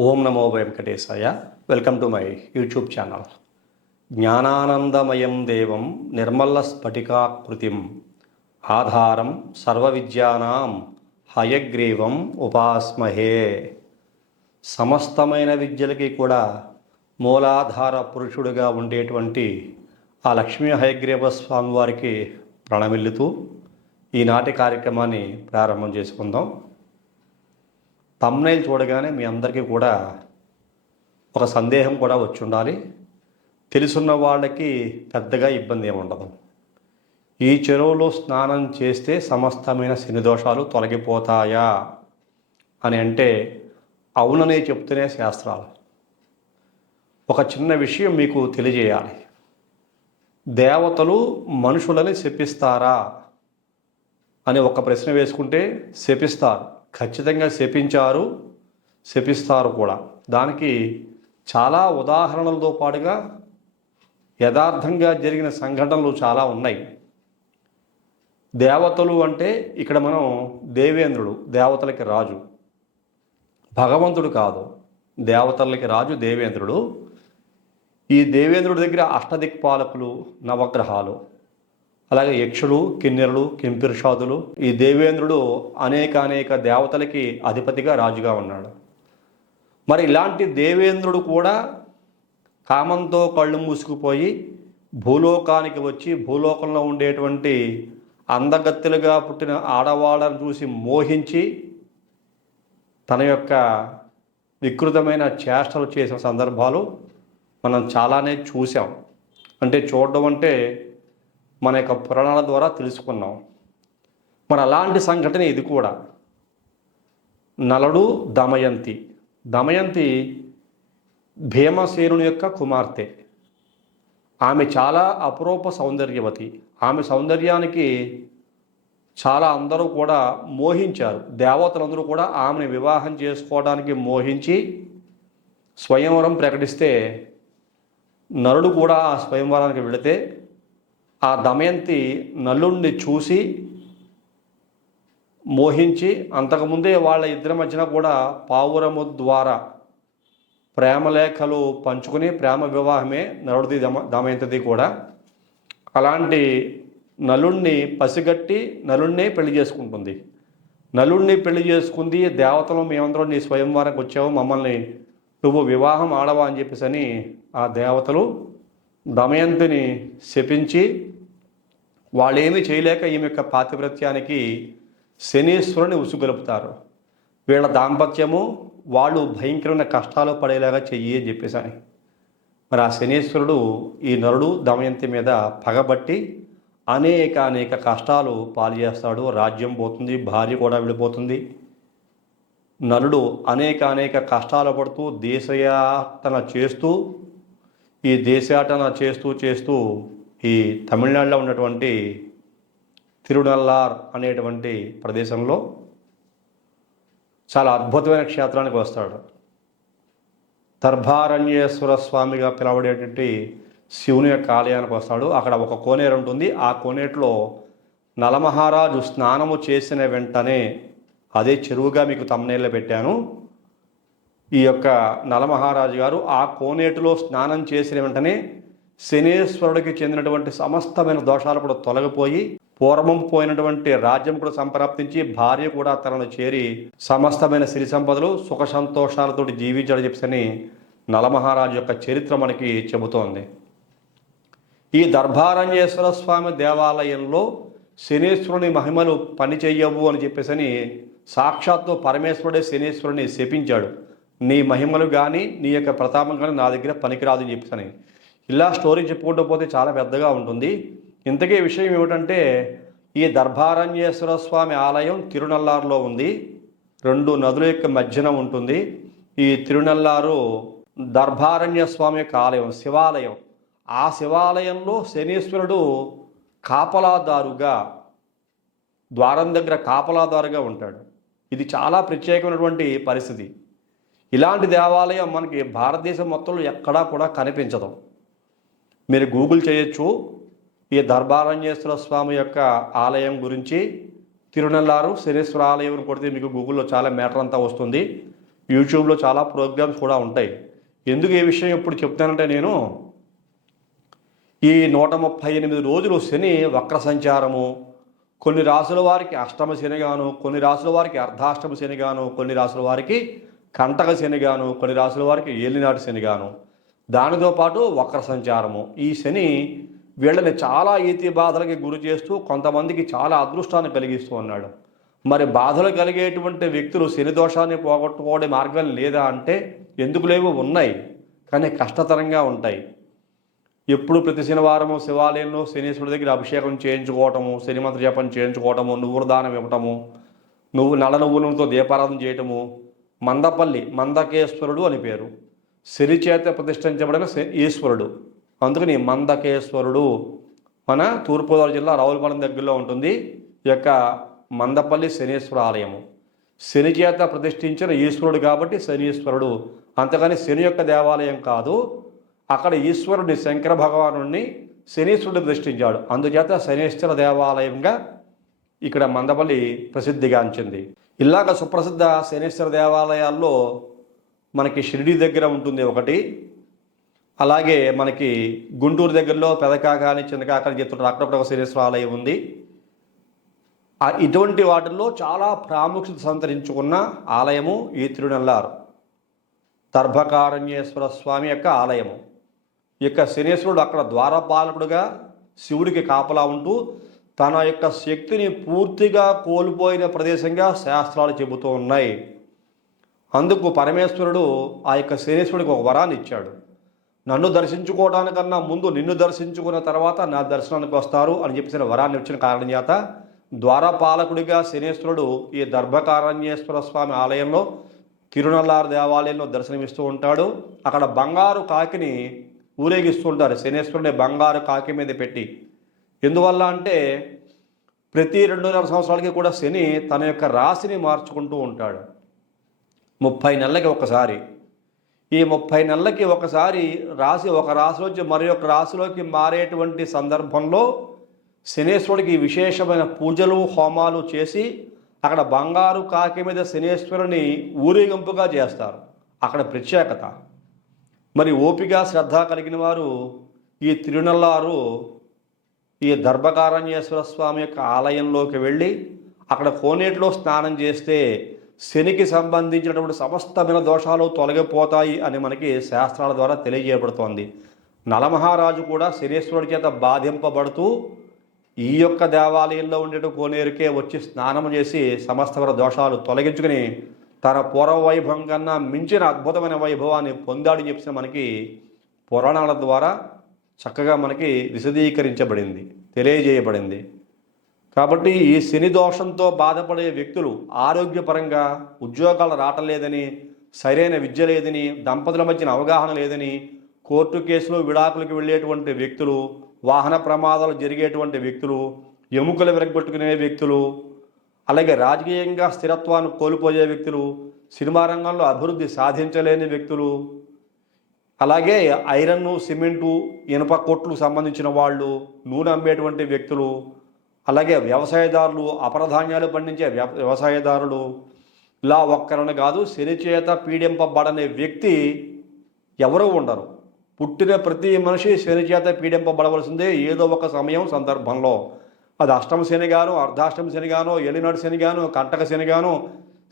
ఓం నమో వెంకటేశాయ. Welcome to my YouTube channel. జ్ఞానానందమయం దేవం నిర్మల స్ఫటికాకృతిం ఆధారం సర్వవిద్యానాం హయగ్రీవం ఉపాస్మహే. సమస్తమైన విద్యలకి కూడా మూలాధార పురుషుడిగా ఉండేటువంటి ఆ లక్ష్మీ హయగ్రీవ స్వామి వారికి ప్రణమిల్లుతూ ఈనాటి కార్యక్రమాన్ని ప్రారంభం చేసుకుందాం. తమ్నైల్ చూడగానే మీ అందరికీ కూడా ఒక సందేహం కూడా వచ్చి ఉండాలి. తెలుసున్న వాళ్ళకి పెద్దగా ఇబ్బంది ఏమి ఉండదు. ఈ చెరువులో స్నానం చేస్తే సమస్తమైన శనిదోషాలు తొలగిపోతాయా అని అంటే అవుననే చెప్తూనే శాస్త్రాలు. ఒక చిన్న విషయం మీకు తెలియజేయాలి. దేవతలు మనుషులని శపిస్తారా అని ఒక ప్రశ్న వేసుకుంటే శపిస్తారు. ఖచ్చితంగా శపించారు, శపిస్తారు కూడా. దానికి చాలా ఉదాహరణలతో పాటుగా యథార్థంగా జరిగిన సంఘటనలు చాలా ఉన్నాయి. దేవతలు అంటే ఇక్కడ మనం దేవేంద్రుడు, దేవతలకి రాజు, భగవంతుడు కాదు, దేవతలకి రాజు దేవేంద్రుడు. ఈ దేవేంద్రుడి దగ్గర అష్టదిక్పాలకులు, నవగ్రహాలు, అలాగే యక్షులు, కిన్నెరులు, కింపిరుషాదులు. ఈ దేవేంద్రుడు అనేక దేవతలకి అధిపతిగా రాజుగా ఉన్నాడు. మరి ఇలాంటి దేవేంద్రుడు కూడా కామంతో కళ్ళు మూసుకుపోయి భూలోకానికి వచ్చి భూలోకంలో ఉండేటువంటి అందగత్తెలుగా పుట్టిన ఆడవాళ్ళను చూసి మోహించి తన యొక్క వికృతమైన చేష్టలు చేసిన సందర్భాలు మనం చాలానే చూసాం. అంటే చూడడం అంటే మన యొక్క పురాణాల ద్వారా తెలుసుకున్నాం. మరి అలాంటి సంఘటన ఇది కూడా. నలుడు దమయంతి. దమయంతి భీమసేనుని యొక్క కుమార్తె. ఆమె చాలా అపురూప సౌందర్యవతి. ఆమె సౌందర్యానికి చాలా అందరూ కూడా మోహించారు. దేవతలందరూ కూడా ఆమెను వివాహం చేసుకోవడానికి మోహించి స్వయంవరం ప్రకటిస్తే నలుడు కూడా ఆ స్వయంవరానికి వెళితే ఆ దమయంతి నలుణ్ణి చూసి మోహించి అంతకుముందే వాళ్ళ ఇద్దరి మధ్యన కూడా పావురము ద్వారా ప్రేమలేఖలు పంచుకుని ప్రేమ వివాహమే నలుడిది దమయంతిది కూడా. అలాంటి నలుణ్ణి పసిగట్టి నలుణ్ణి పెళ్లి చేసుకుంటుంది. నలుణ్ణి పెళ్లి చేసుకుంది. దేవతలు మేమందరం నీ స్వయంవరానికి వచ్చావు, మమ్మల్ని నువ్వు వివాహం ఆడవా అని చెప్పేసి అని ఆ దేవతలు దమయంతిని శపించి వాళ్ళేమీ చేయలేక ఈమె యొక్క పాతివ్రత్యానికి శనీశ్వరుని ఉసుగొలుపుతారు. వీళ్ళ దాంపత్యము వాళ్ళు భయంకరమైన కష్టాలు పడేలాగా చెయ్యి అని చెప్పేసి అని. మరి ఆ శనీశ్వరుడు ఈ నరుడు దమయంతి మీద పగబట్టి అనేక కష్టాలు పాలు చేస్తాడు. రాజ్యం పోతుంది, భార్య కూడా విడిపోతుంది. నలుడు అనేక కష్టాలు పడుతూ దేశయాటన చేస్తూ చేస్తూ ఈ తమిళనాడులో ఉన్నటువంటి తిరునల్లార్ అనేటువంటి ప్రదేశంలో చాలా అద్భుతమైన క్షేత్రానికి వస్తాడు. దర్భారణ్యేశ్వర స్వామిగా పిలవడేటువంటి శివుని యొక్క ఆలయానికి వస్తాడు. అక్కడ ఒక కోనేరు ఉంటుంది. ఆ కోనేటిలో నలమహారాజు స్నానము చేసిన వెంటనే, అదే చెరువుగా మీకు తమ్నైల్లో పెట్టాను, ఈ యొక్క నలమహారాజు గారు ఆ కోనేటిలో స్నానం చేసిన వెంటనే శనీశ్వరుడికి చెందినటువంటి సమస్తమైన దోషాలు కూడా తొలగిపోయి పూర్వం పోయినటువంటి రాజ్యం కూడా సంప్రాప్తించి భార్య కూడా తనను చేరి సమస్తమైన సిరి సంపదలు సుఖ సంతోషాలతో జీవించాలని చెప్పని నలమహారాజు యొక్క చరిత్ర మనకి చెబుతోంది. ఈ దర్భారణ్యేశ్వర స్వామి దేవాలయంలో శనీశ్వరుని మహిమలు పని చెయ్యవు అని చెప్పేసి సాక్షాత్తు పరమేశ్వరుడే శనీశ్వరుని శపించాడు. నీ మహిమలు కానీ నీ యొక్క ప్రతాపం కానీ నా దగ్గర పనికిరాదు అని చెప్పేసి. ఇలా స్టోరీ చెప్పుకుంటూ పోతే చాలా పెద్దగా ఉంటుంది. ఇంతకీ విషయం ఏమిటంటే, ఈ దర్భారణ్యేశ్వర స్వామి ఆలయం తిరునల్లారులో ఉంది. 2 నదుల యొక్క మధ్యన ఉంటుంది. ఈ తిరునల్లారు దర్భారణ్య స్వామి యొక్క ఆలయం, శివాలయం. ఆ శివాలయంలో శనీశ్వరుడు కాపలాదారుగా, ద్వారం దగ్గర కాపలాదారుగా ఉంటాడు. ఇది చాలా ప్రత్యేకమైనటువంటి పరిస్థితి. ఇలాంటి దేవాలయం మనకి భారతదేశం మొత్తంలో ఎక్కడా కూడా కనిపించదు. మీరు గూగుల్ చేయొచ్చు. ఈ దర్భారణ్యేశ్వర స్వామి యొక్క ఆలయం గురించి తిరునల్లారు శనీశ్వర ఆలయం కొడితే మీకు గూగుల్లో చాలా మ్యాటర్ అంతా వస్తుంది. యూట్యూబ్లో చాలా ప్రోగ్రామ్స్ కూడా ఉంటాయి. ఎందుకు ఈ విషయం ఇప్పుడు చెప్తానంటే, నేను ఈ 138 రోజులు శని వక్ర సంచారము, కొన్ని రాసుల వారికి అష్టమ శనిగాను, కొన్ని రాసుల వారికి అర్ధాష్టమ శనిగాను, కొన్ని రాసుల వారికి కంటక శనిగాను, కొన్ని రాసుల వారికి ఏలినాటి శనిగాను, దానితో పాటు వక్ర సంచారము. ఈ శని వీళ్ళని చాలా ఈతి బాధలకి గురి చేస్తూ కొంతమందికి చాలా అదృష్టాన్ని కలిగిస్తూ ఉన్నాడు. మరి బాధలు కలిగేటువంటి వ్యక్తులు శని దోషాన్ని పోగొట్టుకోవడం మార్గం లేదా అంటే, ఎందుకు లేవు, ఉన్నాయి, కానీ కష్టతరంగా ఉంటాయి. ఎప్పుడు ప్రతి శనివారము శివాలయంలో శనీశ్వరుడి దగ్గర అభిషేకం చేయించుకోవటము, శనిమంత్ర జపం చేయించుకోవటము, నువ్వుల దానం ఇవ్వటము, నల్ల నువ్వులతో దీపారాధన చేయటము, మందకేశ్వరుడు అని పేరు, శని చేత ప్రతిష్ఠించబడిన ఈశ్వరుడు, అందుకని మందకేశ్వరుడు మన తూర్పుగోదావరి జిల్లా రావులపాలెం దగ్గరలో ఉంటుంది ఈ యొక్క మందపల్లి శనీశ్వర ఆలయము. శని చేత ప్రతిష్ఠించిన ఈశ్వరుడు కాబట్టి శనీశ్వరుడు, అంతగాని శని యొక్క దేవాలయం కాదు. అక్కడ ఈశ్వరుడిని, శంకర భగవానుడిని శనీశ్వరుడు ప్రతిష్ఠించాడు, అందుచేత శనీశ్వర దేవాలయంగా ఇక్కడ మందపల్లి ప్రసిద్ధిగాంచింది. ఇలాగ సుప్రసిద్ధ శనీశ్వర దేవాలయాల్లో మనకి షిరిడి దగ్గర ఉంటుంది ఒకటి, అలాగే మనకి గుంటూరు దగ్గరలో పెదకాక అని చిన్నకాక అని చెప్తుంటారు, అక్కడ ఒక శనీశ్వర ఆలయం ఉంది. ఇటువంటి వాటిల్లో చాలా ప్రాముఖ్యత సంతరించుకున్న ఆలయము ఈ తిరునల్లారు దర్భకారణ్యేశ్వర స్వామి యొక్క ఆలయము. ఈ యొక్క శనీశ్వరుడు అక్కడ ద్వారపాలకుడుగా శివుడికి కాపలా ఉంటూ తన యొక్క శక్తిని పూర్తిగా కోల్పోయిన ప్రదేశంగా శాస్త్రాలు చెబుతూ ఉన్నాయి. అందుకు పరమేశ్వరుడు ఆ యొక్క శనీశ్వరుడికి ఒక వరాన్ని ఇచ్చాడు. నన్ను దర్శించుకోవడానికన్నా ముందు నిన్ను దర్శించుకున్న తర్వాత నా దర్శనానికి వస్తారు అని చెప్పేసిన వరాన్ని ఇచ్చిన కారణం చేత ద్వారపాలకుడిగా శనీశ్వరుడు ఈ దర్భకారణ్యేశ్వర స్వామి ఆలయంలో తిరునల్లారు దేవాలయంలో దర్శనమిస్తూ ఉంటాడు. అక్కడ బంగారు కాకిని ఊరేగిస్తూ ఉంటారు, శనీశ్వరుడిని బంగారు కాకి మీద పెట్టి. ఎందువల్ల అంటే ప్రతి 2.5 సంవత్సరాలకి కూడా శని తన యొక్క రాశిని మార్చుకుంటూ ఉంటాడు. 30 నెలలకి ఒకసారి. ఈ 30 నెలలకి ఒకసారి రాశి ఒక రాశిలోంచి మరి ఒక రాశిలోకి మారేటువంటి సందర్భంలో శనీశ్వరుడికి విశేషమైన పూజలు హోమాలు చేసి అక్కడ బంగారు కాకి మీద శనీశ్వరుని ఊరేగింపుగా చేస్తారు. అక్కడ ప్రత్యేకత. మరి ఓపిక శ్రద్ధ కలిగిన వారు ఈ తిరునల్లారు ఈ దర్భకారణ్యేశ్వర స్వామి యొక్క ఆలయంలోకి వెళ్ళి అక్కడ కోనేటిలో స్నానం చేస్తే శనికి సంబంధించినటువంటి సమస్తమైన దోషాలు తొలగిపోతాయి అని మనకి శాస్త్రాల ద్వారా తెలియజేయబడుతోంది. నలమహారాజు కూడా శనీశ్వరుడి చేత బాధింపబడుతూ ఈ యొక్క దేవాలయంలో ఉండే కోనేరుకే వచ్చి స్నానం చేసి సమస్తమైన దోషాలు తొలగించుకుని తన పూర్వ వైభవం కన్నా మించిన అద్భుతమైన వైభవాన్ని పొందాడని చెప్పిన మనకి పురాణాల ద్వారా చక్కగా మనకి విశదీకరించబడింది, తెలియజేయబడింది. కాబట్టి ఈ శని దోషంతో బాధపడే వ్యక్తులు ఆరోగ్యపరంగా ఉద్యోగాలు రావట్లేదని, సరైన విద్య లేదని, దంపతుల మధ్యన అవగాహన లేదని, కోర్టు కేసులు విడాకులకు వెళ్ళేటువంటి వ్యక్తులు, వాహన ప్రమాదాలు జరిగేటువంటి వ్యక్తులు, ఎముకలు విరగొట్టుకునే వ్యక్తులు, అలాగే రాజకీయంగా స్థిరత్వాన్ని కోల్పోయే వ్యక్తులు, సినిమా రంగంలో అభివృద్ధి సాధించలేని వ్యక్తులు, అలాగే ఐరన్, సిమెంటు, ఇనుప కొట్లు సంబంధించిన వాళ్ళు, నూనె అమ్మేటువంటి వ్యక్తులు, అలాగే వ్యవసాయదారులు, అపరధాన్యాలు పండించే వ్యవసాయదారులు, ఇలా ఒక్కరని కాదు, శని చేత పీడింపబడనే వ్యక్తి ఎవరూ ఉండరు. పుట్టిన ప్రతి మనిషి శని చేత పీడింపబడవలసిందే ఏదో ఒక సమయం సందర్భంలో. అది అష్టమ శనిగాను, అర్ధాష్టమ శనిగానో, ఏలినాడు శనిగాను, కంటక శనిగాను,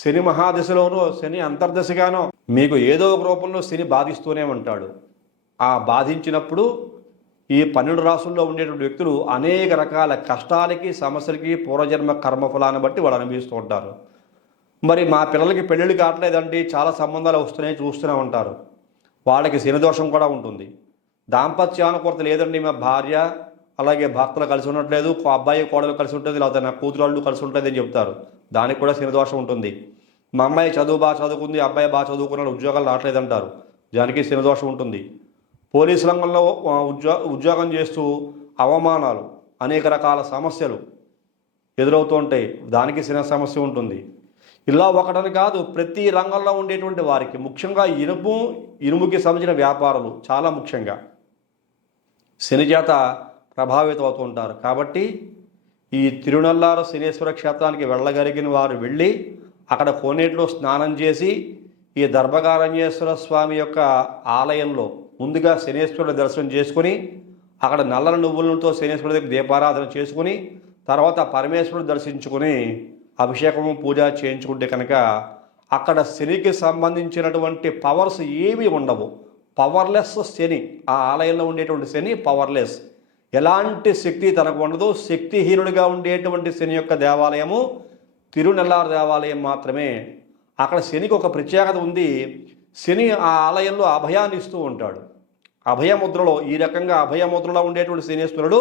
శని మహాదశలోనో, శని అంతర్దశగానో మీకు ఏదో ఒక రూపంలో శని బాధిస్తూనే ఉంటాడు. ఆ బాధించినప్పుడు ఈ 12 రాసుల్లో ఉండేటువంటి వ్యక్తులు అనేక రకాల కష్టాలకి, సమస్యలకి, పూర్వజన్మ కర్మఫలాన్ని బట్టి వాళ్ళు అనుభవిస్తూ ఉంటారు. మరి మా పిల్లలకి పెళ్ళిళ్ళు కావట్లేదండి, చాలా సంబంధాలు వస్తున్నాయి, చూస్తూనే ఉంటారు. వాళ్ళకి శని దోషం కూడా ఉంటుంది. దాంపత్యానుకూలత లేదండి, మా భార్య అలాగే భర్తలు కలిసి ఉండట్లేదు, అబ్బాయి కోడలు కలిసి ఉంటుంది, లేకపోతే నా కూతురు వాళ్ళు కలిసి ఉంటుంది అని చెప్తారు. దానికి కూడా శని దోషం ఉంటుంది. మా అమ్మాయి చదువు బాగా చదువుకుంది, అబ్బాయి బాగా చదువుకున్నాడు, ఉద్యోగాలు రావట్లేదంటారు, దానికి శని దోషం ఉంటుంది. పోలీసు రంగంలో ఉద్యోగం చేస్తూ అవమానాలు, అనేక రకాల సమస్యలు ఎదురవుతూ ఉంటాయి, దానికి శని సమస్య ఉంటుంది. ఇలా ఒకటని కాదు, ప్రతి రంగంలో ఉండేటువంటి వారికి, ముఖ్యంగా ఇనుముకి సంబంధించిన వ్యాపారులు చాలా ముఖ్యంగా శని చేత ప్రభావితం అవుతూ ఉంటారు. కాబట్టి ఈ తిరునల్లారు శనీశ్వర క్షేత్రానికి వెళ్ళగలిగిన వారు వెళ్ళి అక్కడ కోనేటిలో స్నానం చేసి ఈ దర్భకారణ్యేశ్వర స్వామి యొక్క ఆలయంలో ముందుగా శనేశ్వరుడు దర్శనం చేసుకుని అక్కడ నల్ల నువ్వులతో శనేశ్వరుడి దగ్గర దీపారాధన చేసుకుని తర్వాత పరమేశ్వరుడు దర్శించుకుని అభిషేకము పూజ చేయించుకుంటే కనుక అక్కడ శనికి సంబంధించినటువంటి పవర్స్ ఏవి ఉండవు. పవర్లెస్ శని, ఆ ఆలయంలో ఉండేటువంటి శని పవర్లెస్, ఎలాంటి శక్తి తనకు ఉండదు. శక్తిహీనుడిగా ఉండేటువంటి శని యొక్క దేవాలయము తిరునల్లారు దేవాలయం మాత్రమే. అక్కడ శనికి ఒక ప్రత్యేకత ఉంది. శని ఆ ఆలయంలో అభయాన్ని ఇస్తూ ఉంటాడు. అభయముద్రలో ఈ రకంగా అభయముద్రలో ఉండేటువంటి శనీశ్వరుడు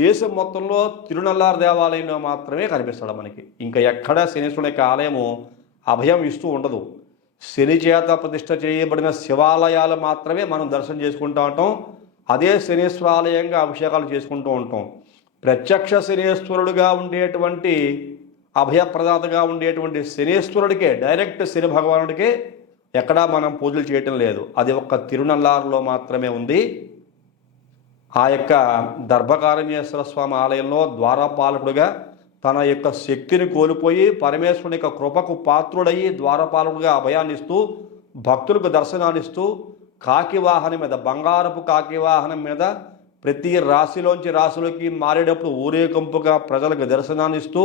దేశం మొత్తంలో తిరునల్లారు దేవాలయంలో మాత్రమే కనిపిస్తాడు మనకి. ఇంకా ఎక్కడా శనీశ్వరుడు యొక్క ఆలయము అభయం ఇస్తూ ఉండదు. శని చేత ప్రతిష్ఠ చేయబడిన శివాలయాలు మాత్రమే మనం దర్శనం చేసుకుంటూ ఉంటాం. అదే శనీశ్వర ఆలయంగా అభిషేకాలు చేసుకుంటూ ఉంటాం. ప్రత్యక్ష శనీశ్వరుడుగా ఉండేటువంటి అభయప్రదాతగా ఉండేటువంటి శనీశ్వరుడికే, డైరెక్ట్ శని భగవానుడికే ఎక్కడా మనం పూజలు చేయటం లేదు. అది ఒక్క తిరునల్లారులో మాత్రమే ఉంది. ఆ యొక్క దర్భకారణ్యేశ్వర స్వామి ఆలయంలో ద్వారపాలకుడుగా తన యొక్క శక్తిని కోల్పోయి పరమేశ్వరుని యొక్క కృపకు పాత్రుడయ్యి ద్వారపాలకుడుగా అభయాన్నిస్తూ భక్తులకు దర్శనాన్నిస్తూ కాకి వాహనం మీద, బంగారపు కాకి వాహనం మీద ప్రతి రాశిలోంచి రాశులకి మారేటప్పుడు ఊరేగింపుగా ప్రజలకు దర్శనాన్నిస్తూ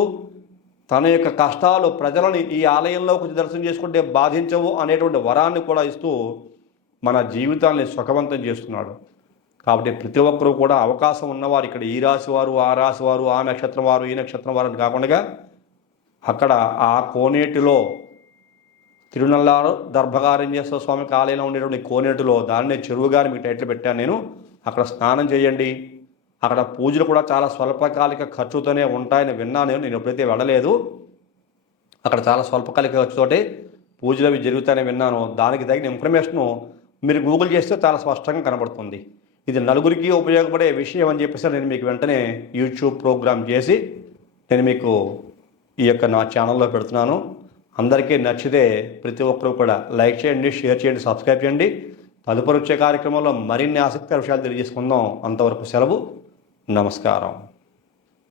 తన యొక్క కష్టాలు ప్రజలని ఈ ఆలయంలో కొంచెం దర్శనం చేసుకుంటే బాధించవు అనేటువంటి వరాన్ని కూడా ఇస్తూ మన జీవితాన్ని సుఖవంతం చేస్తున్నాడు. కాబట్టి ప్రతి ఒక్కరూ కూడా అవకాశం ఉన్నవారు ఇక్కడ ఈ రాశి వారు, ఆ రాశి వారు, ఆ నక్షత్రం వారు, ఈ నక్షత్రం వారు అని కాకుండా అక్కడ ఆ కోనేటిలో తిరునల్లారు దర్భకారణ్యేశ్వర స్వామికి ఆలయంలో ఉండేటువంటి కోనేటిలో, దాన్నే చెరువుగాని మీకు టైటిల్ పెట్టాను నేను, అక్కడ స్నానం చేయండి. అక్కడ పూజలు కూడా చాలా స్వల్పకాలిక ఖర్చుతోనే ఉంటాయని విన్నాను. నేను ఎప్పుడైతే వెళ్ళలేదు, అక్కడ చాలా స్వల్పకాలిక ఖర్చుతోటే పూజలు అవి జరుగుతాయని విన్నాను. దానికి తగిన ఇన్ఫర్మేషను మీరు గూగుల్ చేస్తే చాలా స్పష్టంగా కనబడుతుంది. ఇది నలుగురికి ఉపయోగపడే విషయం అని చెప్పేసి నేను మీకు వెంటనే యూట్యూబ్ ప్రోగ్రామ్ చేసి నేను మీకు ఈ యొక్క నా ఛానల్లో పెడుతున్నాను. అందరికీ నచ్చితే ప్రతి ఒక్కరూ కూడా లైక్ చేయండి, షేర్ చేయండి, సబ్స్క్రైబ్ చేయండి. తదుపరి వచ్చే కార్యక్రమంలో మరిన్ని ఆసక్తికర విషయాలు తెలియజేసుకుందాం. అంతవరకు సెలవు. నమస్కారం.